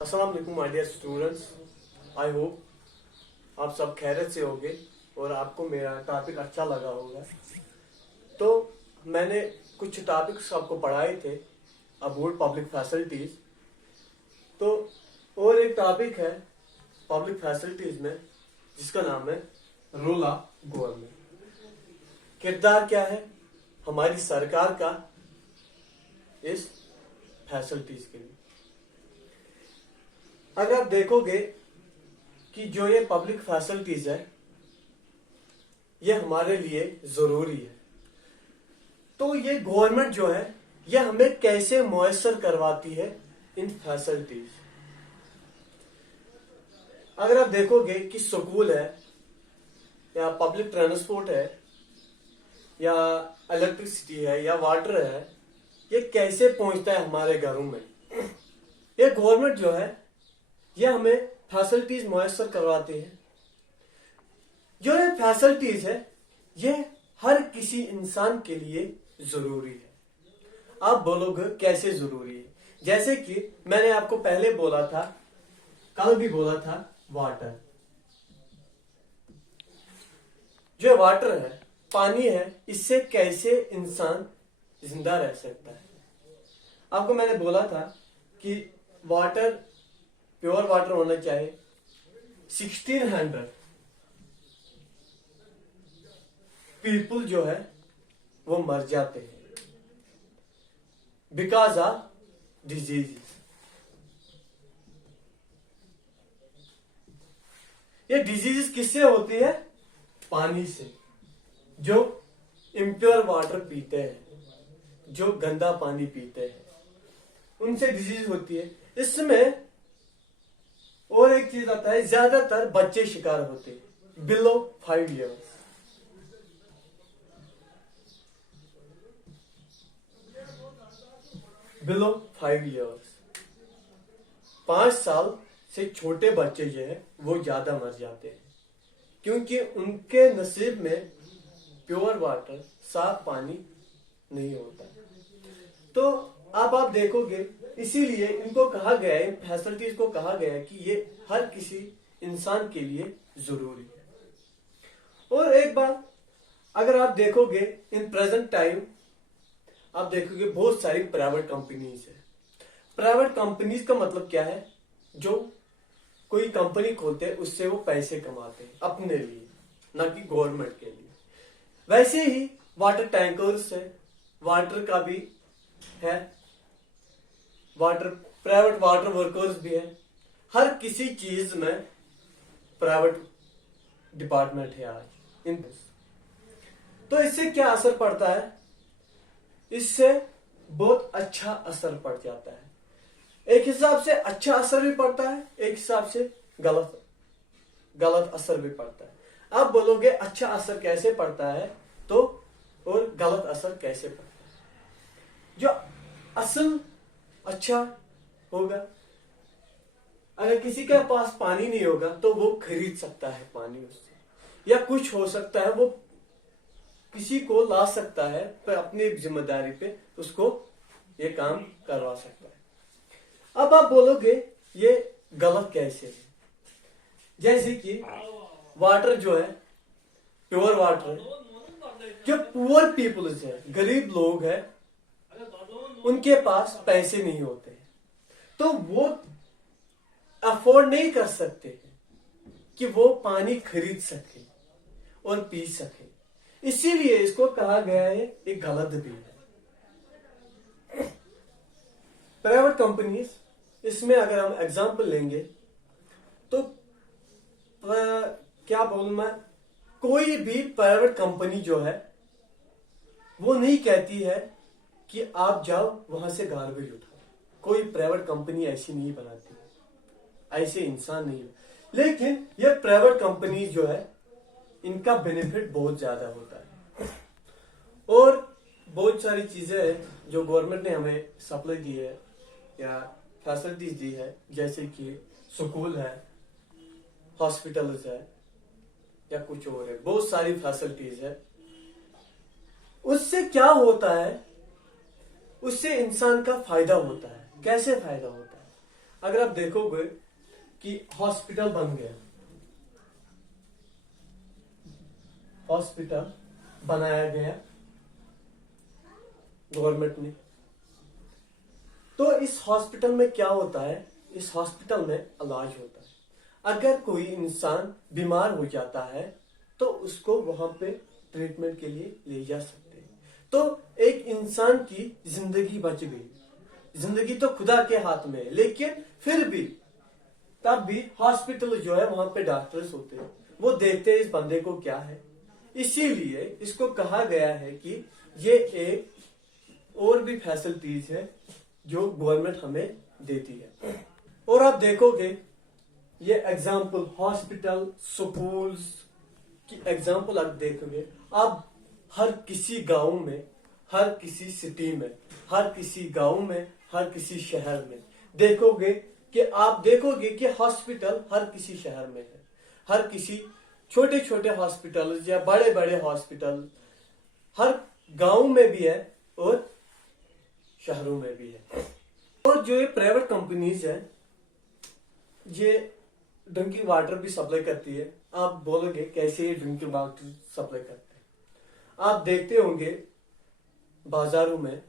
अस्सलाम वालेकुम my dear students. I hope आप सब खैरियत से होंगे और आपको मेरा टॉपिक अच्छा लगा होगा। तो मैंने कुछ टॉपिक्स आपको पढ़ाए थे अबाउट पब्लिक फैसिलिटीज। तो और एक टॉपिक है पब्लिक फैसिलिटीज में जिसका नाम है रोल ऑफ गवर्नमेंट। किरदार क्या है हमारी सरकार का इस फैसिलिटीज के लिए। अगर आप देखोगे कि जो ये पब्लिक फैसिलिटीज है ये हमारे लिए जरूरी है, तो ये गवर्नमेंट जो है ये हमें कैसे मुयस्सर करवाती है इन फैसिलिटीज। अगर आप देखोगे कि स्कूल है या पब्लिक ट्रांसपोर्ट है या इलेक्ट्रिसिटी है या वाटर है, ये कैसे पहुंचता है हमारे घरों में। ये गवर्नमेंट जो है ये हमें फैसिलिटीज मुयस्सर करवाते हैं। जो ये फैसिलिटीज है ये हर किसी इंसान के लिए जरूरी है। आप बोलोगे कैसे जरूरी है? जैसे कि मैंने आपको पहले बोला था, कल भी बोला था, वाटर। जो वाटर है, पानी है, इससे कैसे इंसान जिंदा रह सकता है। आपको मैंने बोला था कि वाटर, प्योर वाटर होना चाहिए। 1600 पीपल जो है वो मर जाते हैं बिकॉज ऑफ डिजीज। ये डिजीज किससे होती है? पानी से। जो इम्प्योर वाटर पीते हैं, जो गंदा पानी पीते हैं, उनसे डिजीज होती है। इसमें और एक चीज आता है, ज्यादातर बच्चे शिकार होते हैं बिलो 5 ईयर्स। बिलो 5 ईयर्स, 5 साल से छोटे बच्चे जो है वो ज्यादा मर जाते हैं क्योंकि उनके नसीब में प्योर वाटर, साफ पानी नहीं होता। तो आप देखोगे, इसीलिए इनको कहा गया है, इन फैसिलिटीज को कहा गया है कि ये हर किसी इंसान के लिए जरूरी है। और एक बात, अगर आप देखोगे इन प्रेजेंट टाइम, आप देखोगे बहुत सारी प्राइवेट कंपनीज है। प्राइवेट कंपनीज का मतलब क्या है? जो कोई कंपनी खोलते हैं उससे वो पैसे कमाते हैं अपने लिए, ना कि गवर्नमेंट के लिए। वैसे ही वाटर टैंकर्स है, वाटर का भी है, वाटर, प्राइवेट वाटर वर्कर्स भी है। हर किसी चीज में प्राइवेट डिपार्टमेंट है आज इन। तो इससे क्या असर पड़ता है? इससे बहुत अच्छा असर पड़ जाता है। एक हिसाब से अच्छा असर भी पड़ता है, एक हिसाब से गलत असर भी पड़ता है। आप बोलोगे अच्छा असर कैसे पड़ता है तो, और गलत असर कैसे पड़ता है? जो असल अच्छा होगा, अगर किसी के पास पानी नहीं होगा तो वो खरीद सकता है पानी उससे, या कुछ हो सकता है वो किसी को ला सकता है पर अपनी जिम्मेदारी पे उसको ये काम करवा सकता है। अब आप बोलोगे ये गलत कैसे है? जैसे कि वाटर जो है, प्योर वाटर है, जो पुअर पीपल्स है, गरीब लोग है, उनके पास पैसे नहीं होते तो वो अफोर्ड नहीं कर सकते कि वो पानी खरीद सके और पी सके। इसीलिए इसको कहा गया है ये गलत भी है। प्राइवेट कंपनीज, इसमें अगर हम एग्जांपल लेंगे तो क्या बोलूं मैं, कोई भी प्राइवेट कंपनी जो है वो नहीं कहती है कि आप जाओ वहां से गार्बेज उठाओ। कोई प्राइवेट कंपनी ऐसी नहीं बनाती, ऐसे इंसान नहीं है। लेकिन ये प्राइवेट कंपनी जो है इनका बेनिफिट बहुत ज्यादा होता है और बहुत सारी चीजें हैं जो गवर्नमेंट ने हमें सप्लाई दी है या फैसिलिटीज दी है, जैसे कि स्कूल है, हॉस्पिटल्स है या कुछ और है, बहुत सारी फैसिलिटीज है। उससे क्या होता है? उससे इंसान का फायदा होता है। कैसे फायदा होता है? अगर आप देखोगे कि हॉस्पिटल बन गया, हॉस्पिटल बनाया गया गवर्नमेंट ने, तो इस हॉस्पिटल में क्या होता है, इस हॉस्पिटल में इलाज होता है। अगर कोई इंसान बीमार हो जाता है तो उसको वहां पे ट्रीटमेंट के लिए ले जा सकते हैं। तो एक इंसान की जिंदगी बच गई। जिंदगी तो खुदा के हाथ में है, लेकिन फिर भी तब भी हॉस्पिटल जो है वहां पे डॉक्टर्स होते हैं, वो देखते हैं इस बंदे को क्या है। इसीलिए इसको कहा गया है कि ये एक और भी फैसिलिटीज है जो गवर्नमेंट हमें देती है। और आप देखोगे ये एग्जाम्पल हॉस्पिटल, स्कूल्स की एग्जाम्पल आप देखोगे, आप हर किसी गांव में, हर किसी सिटी में, हर किसी गांव में, हर किसी शहर में देखोगे कि आप देखोगे कि हॉस्पिटल हर किसी शहर में है। हर किसी छोटे छोटे हॉस्पिटल या बड़े बड़े हॉस्पिटल हर गांव में भी है और शहरों में भी है। और जो ये प्राइवेट कंपनीज है, ये ड्रिंकिंग वाटर भी सप्लाई करती है। आप बोलोगे कैसे ये ड्रिंकिंग वाटर सप्लाई करते हैं? आप देखते होंगे बाजारों में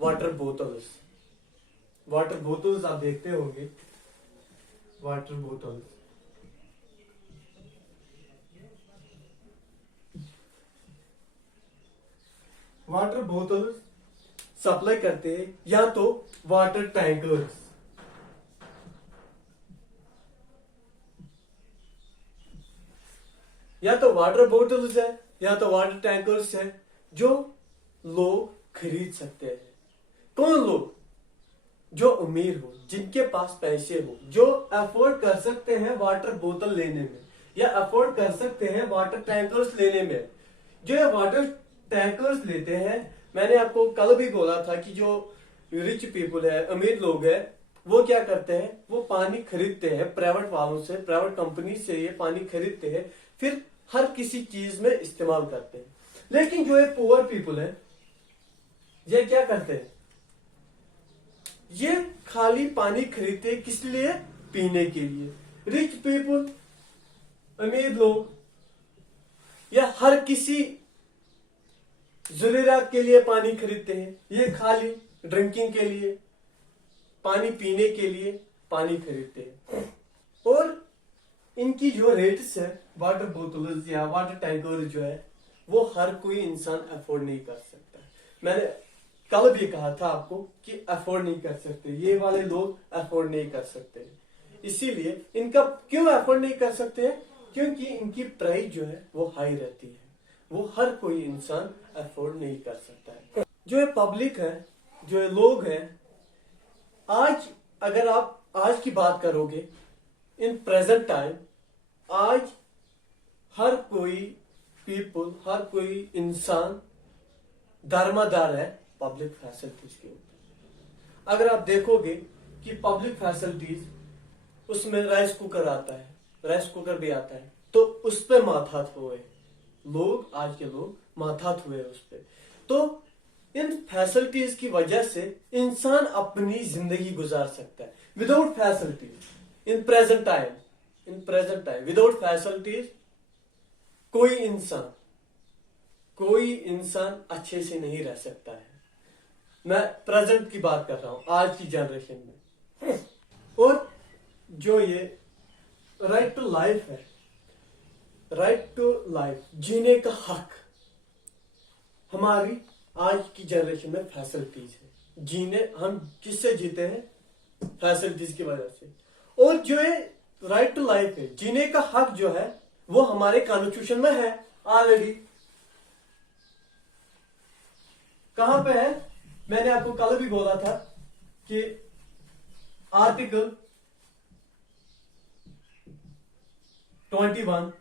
वाटर बोतल्स, वाटर बोतल्स आप देखते होंगे, water bottles. Water bottles supply करते हैं या तो वाटर टैंकर्स, या तो वाटर बोतल्स है या तो वाटर टैंकर्स है जो लोग खरीद सकते हैं। कौन लोग? जो अमीर हो, जिनके पास पैसे हो, जो अफोर्ड कर सकते हैं वाटर बोतल लेने में या अफोर्ड कर सकते हैं वाटर टैंकर्स लेने में। जो ये वाटर टैंकर्स लेते हैं, मैंने आपको कल भी बोला था कि जो रिच पीपल है, अमीर लोग है, वो क्या करते हैं, वो पानी खरीदते हैं प्राइवेट वालों से, प्राइवेट कंपनी से ये पानी खरीदते हैं, फिर हर किसी चीज में इस्तेमाल करते हैं। लेकिन जो ये पुअर पीपल है, ये क्या करते हैं, ये खाली पानी खरीदते हैं, किस लिए? पीने के लिए। रिच पीपल, अमीर लोग, या हर किसी जरूरत के लिए पानी खरीदते हैं, ये खाली ड्रिंकिंग के लिए, पानी पीने के लिए पानी खरीदते हैं। और इनकी जो रेट्स है वाटर बोतल्स या वाटर टैंकर जो है, वो हर कोई इंसान अफोर्ड नहीं कर सकता। मैंने कल भी कहा था आपको कि अफोर्ड नहीं कर सकते, ये वाले लोग अफोर्ड नहीं कर सकते। इसीलिए इनका क्यों अफोर्ड नहीं कर सकते हैं? क्योंकि इनकी प्राइस जो है वो हाई रहती है, वो हर कोई इंसान अफोर्ड नहीं कर सकता है। जो ये पब्लिक है, जो ये लोग हैं, आज अगर आप आज की बात करोगे, इन प्रेजेंट टाइम, आज हर कोई पीपल, हर कोई इंसान दारोमदार है पब्लिक फैसिलिटीज के ऊपर। अगर आप देखोगे कि पब्लिक फैसिलिटीज, उसमें राइस कुकर आता है, राइस कुकर भी आता है, तो उस पे माथात हुए लोग, आज के लोग माथात हुए उस पे। तो इन फैसिलिटीज की वजह से इंसान अपनी जिंदगी गुजार सकता है। Without facilities in present time without facilities कोई इंसान अच्छे से नहीं रह सकता है। मैं प्रेजेंट की बात कर रहा हूं, आज की जनरेशन में। और जो ये राइट टू लाइफ है, राइट टू लाइफ, जीने का हक, हमारी आज की जनरेशन में फैसिलिटीज है। जीने हम किससे जीते हैं? फैसिलिटीज की वजह से। और जो है राइट टू लाइफ है, जीने का हक जो है, वो हमारे कॉन्स्टिट्यूशन में है ऑलरेडी। कहां पे है? मैंने आपको कल भी बोला था कि आर्टिकल 21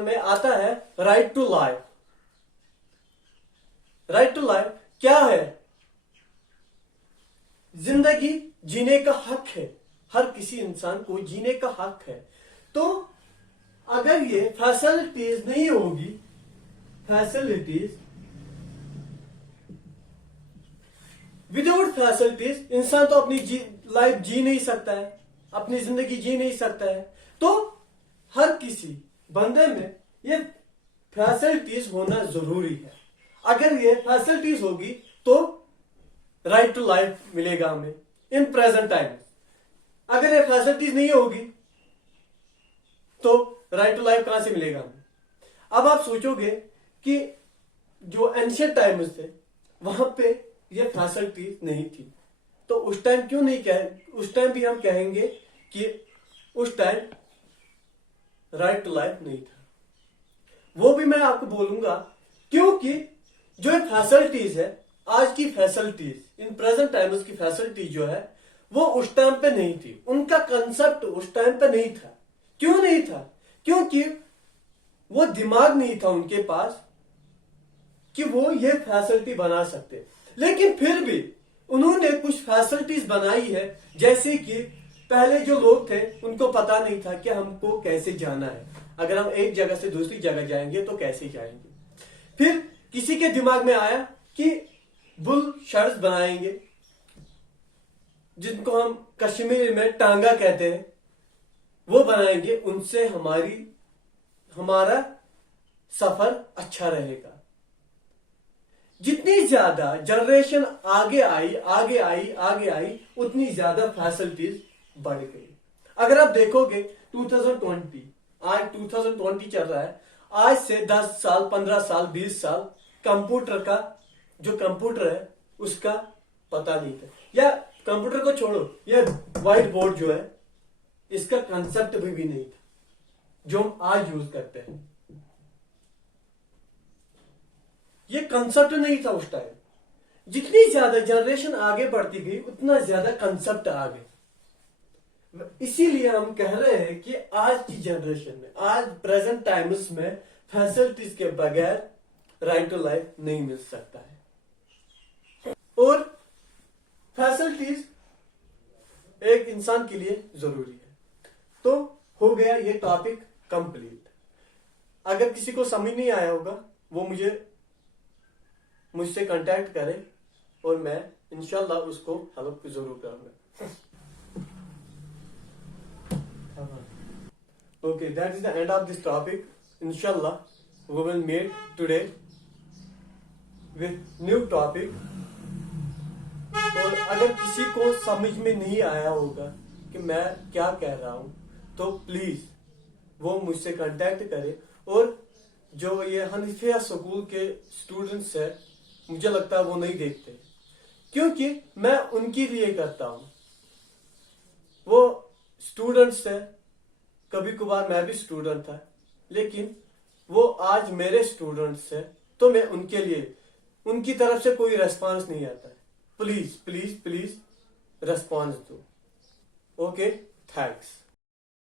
में आता है right to life. Right to life क्या है? जिंदगी जीने का हक है, हर किसी इंसान को जीने का हक है। तो अगर ये फैसिलिटीज नहीं होगी, फैसिलिटीज विदाउट फैसिलिटीज इंसान तो अपनी लाइफ जी नहीं सकता है, अपनी जिंदगी जी नहीं सकता है। तो हर किसी बंदे में ये फैसिलिटीज होना जरूरी है। अगर ये फैसिलिटीज होगी तो राइट टू लाइफ मिलेगा हमें इन प्रेजेंट टाइम। अगर ये फैसिलिटीज नहीं होगी तो राइट टू लाइफ कहां से मिलेगा हमें। अब आप सोचोगे कि जो एंशियंट टाइम्स थे वहां पे ये फैसिलिटीज नहीं थी, तो उस टाइम क्यों नहीं उस टाइम भी हम कहेंगे कि उस टाइम राइट टू लाइफ नहीं था। वो भी मैं आपको बोलूंगा, क्योंकि जो फैसिलिटीज है, आज की फैसिलिटीज इन प्रेजेंट टाइम्स की फैसिलिटीज जो है वो उस टाइम पे नहीं थी। उनका कंसेप्ट उस टाइम पे नहीं था। क्यों नहीं था? क्योंकि वो दिमाग नहीं था उनके पास कि वो ये फैसिलिटी बना सकते। लेकिन फिर भी उन्होंने कुछ फैसिलिटीज बनाई है, जैसे कि पहले जो लोग थे उनको पता नहीं था कि हमको कैसे जाना है। अगर हम एक जगह से दूसरी जगह जाएंगे तो कैसे जाएंगे। फिर किसी के दिमाग में आया कि बुल शर्ट्स बनाएंगे, जिनको हम कश्मीर में टांगा कहते हैं, वो बनाएंगे। उनसे हमारा सफर अच्छा रहेगा। जितनी ज्यादा जनरेशन आगे आई उतनी ज्यादा फैसिलिटीज बढ़ गई। अगर आप देखोगे 2020, आज 2020 चल रहा है, आज से 10 साल 15 साल 20 साल कंप्यूटर का जो कंप्यूटर है उसका पता नहीं था, या कंप्यूटर को छोड़ो, ये व्हाइट बोर्ड जो है इसका कंसेप्ट भी नहीं था जो हम आज यूज करते हैं। ये कंसेप्ट नहीं था उस टाइम। जितनी ज्यादा जनरेशन आगे बढ़ती गई उतना ज्यादा कंसेप्ट आ गए। इसीलिए हम कह रहे हैं कि आज की जनरेशन में, आज प्रेजेंट टाइम्स में फैसिलिटीज के बगैर राइट टू लाइफ नहीं मिल सकता है। और फैसिलिटीज एक इंसान के लिए जरूरी है। तो हो गया ये टॉपिक कंप्लीट। अगर किसी को समझ नहीं आया होगा वो मुझसे कांटेक्ट करे और मैं इंशाल्लाह उसको हेल्प जरूर करूंगा। Okay, that is the end of this topic. Inshallah, we will meet today with new topic. और अगर किसी को समझ में नहीं आया होगा कि मैं क्या कह रहा हूं, तो प्लीज वो मुझसे कांटेक्ट करे। और जो ये हनीफिया स्कूल के स्टूडेंट्स है, मुझे लगता है वो नहीं देखते, क्योंकि मैं उनके लिए करता हूं। वो स्टूडेंट्स है, कभी कभार मैं भी स्टूडेंट था, लेकिन वो आज मेरे स्टूडेंट्स है, तो मैं उनके लिए, उनकी तरफ से कोई रेस्पॉन्स नहीं आता है। प्लीज प्लीज प्लीज रेस्पॉन्स दो। Okay, thanks.